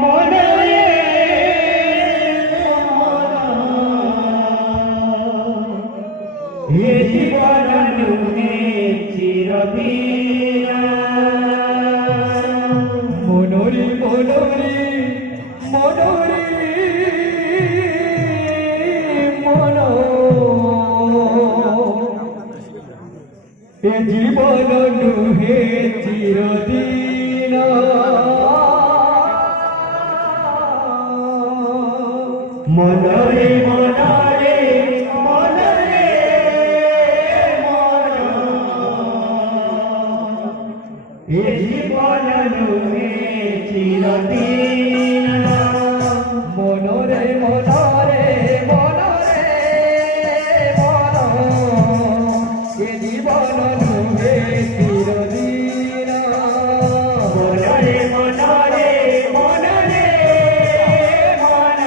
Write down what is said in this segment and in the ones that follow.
মনরে এ জীবন নুহে চিরদিন মনরে মনরে মনরে মন এ জীবন নুহে চিরদিন মনরে মনরে মনরে মন এ জীবন নুহে চিরদিন মনরে মনরে মনরে মন এ জীবন নুহে চিরদিন মনরে মনরে মনরে মন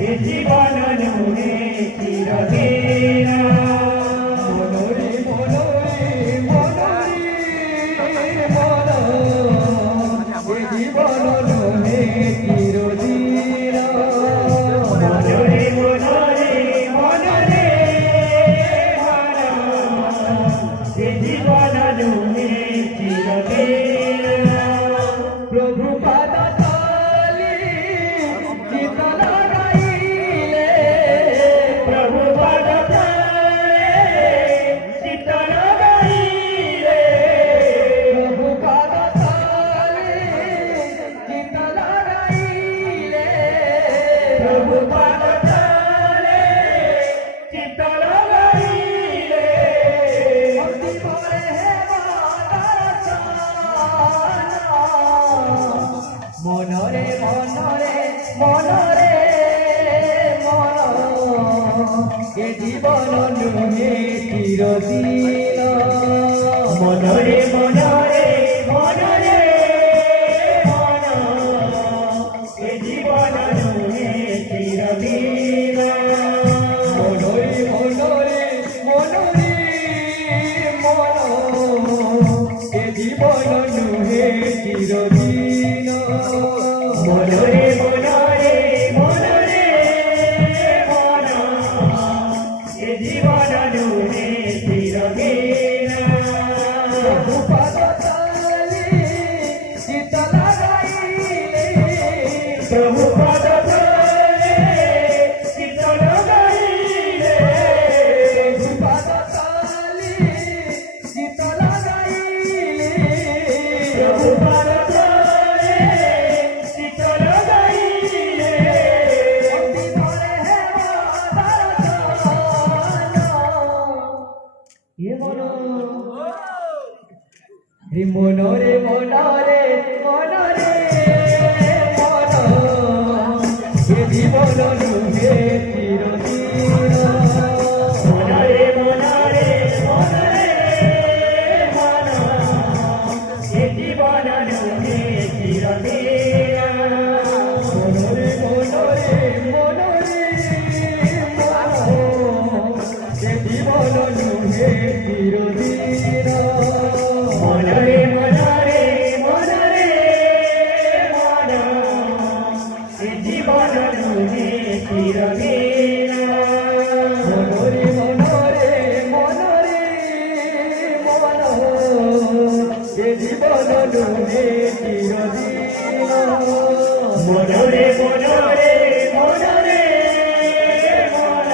এ জীবন নুহে চিরদিন মনরে মনরে মনরে মন এ জীবন নুহে চিরদিন মনরে মনরে মনরে মন এ জীবন নুহে চিরদিন প্রভু পাদ তলে চিত লাগাইলে প্রভু পাদ তলে চিত লাগাইলে প্রভু পাদ তলে চিত লাগাইলে প্রভু পাদ তলে চিত লাগাইলে অতি পরে মনরে মনরে মনরে মন এ জীবন নুহে চিরদিন মনরে মনরে মনরে মন এ জীবন নুহে চিরদিন মনরে মনরে মনরে মন এ জীবন নুহে চিরদিন মনরে মনরে মনরে মন এ জীবন নুহে চিরদিন প্রভু পাদ তলে চিত লাগাইলে প্রভু পাদ তলে চিত লাগাইলে প্রভু পাদ তলে চিত লাগাইলে প্রভু পাদ তলে চিত লাগাইলে অতি পরে এ মন হে মনরে মনরে মনরে মন এ জীবন নুহে চিরদিন মনরে মনরে মনরে মন এ জীবন নুহে চিরদিন মনরে মনরে মনরে মন এ জীবন নুহে চিরদিন মনরে মনরে মনরে মন এ জীবন নুহে চিরদিন মনরে মনরে মনরে মন এ জীবন নুহে চিরদিন মনরে মনরে মনরে মন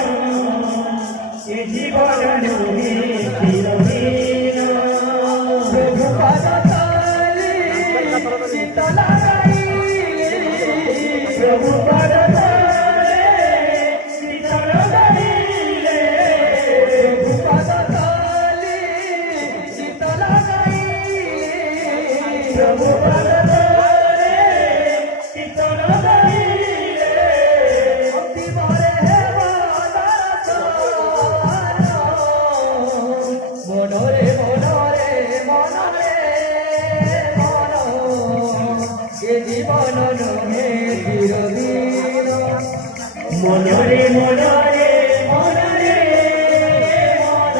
এ জীবন নুহে চিরদিন প্রভু পাদ তলে চিত লাগাইলে প্রভু পাদ তলে চিত লাগাইলে প্রভু পাদ তলে চিত লাগাইলে প্রভু পাদ তলে চিত লাগাইলে অতি পরে মনরে মনরে মনরে মন এ জীবন নুহে চিরদিন মনরে মনরে মনরে মন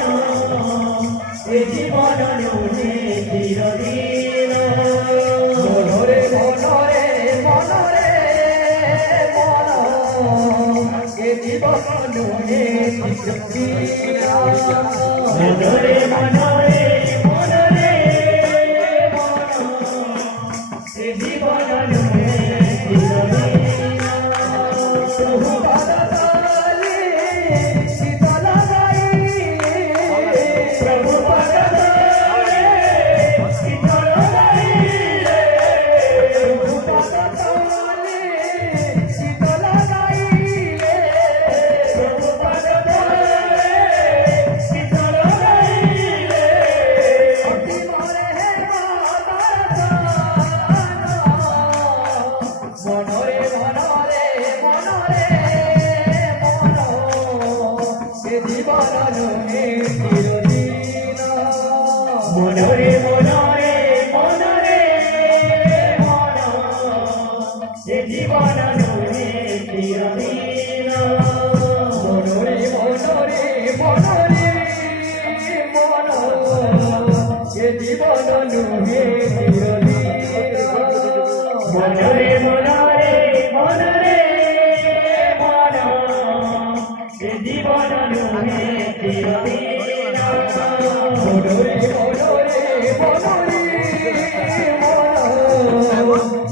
এ জীবন নুহে চিরদিন মনরে মনরে জঙ্গিরা মনরে মনরে মনরে এ জীবন নহে চিরদিন প্রভু পাদতলে শীতল গাইলে প্রভু পাদতলে শীতল গাইলে প্রভু পাদতলে শীতল গাইলে প্রভু পাদতলে শীতল গাইলে অতি মরে হে মনরে মনরে মনরে মন এ জীবন নহে চিরদিন মনরে মনরে মনরে মন এ জীবন নহে চিরদিন মনরে মনরে মনরে মন এ জীবন নহে চিরদিন মনরে মনরে মনরে মন এ জীবন নহে চিরদিন মনরে মনরে মনরে মন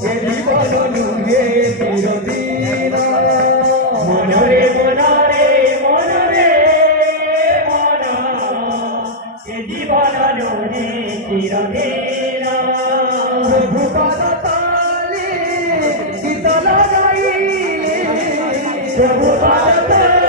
এ জীবন নহে চিরদিন মনরে মনরে মনরে মন এ জীবন নহে চিরদিন প্রভু পাদতলে শীতল গাইলে প্রভু পাদতলে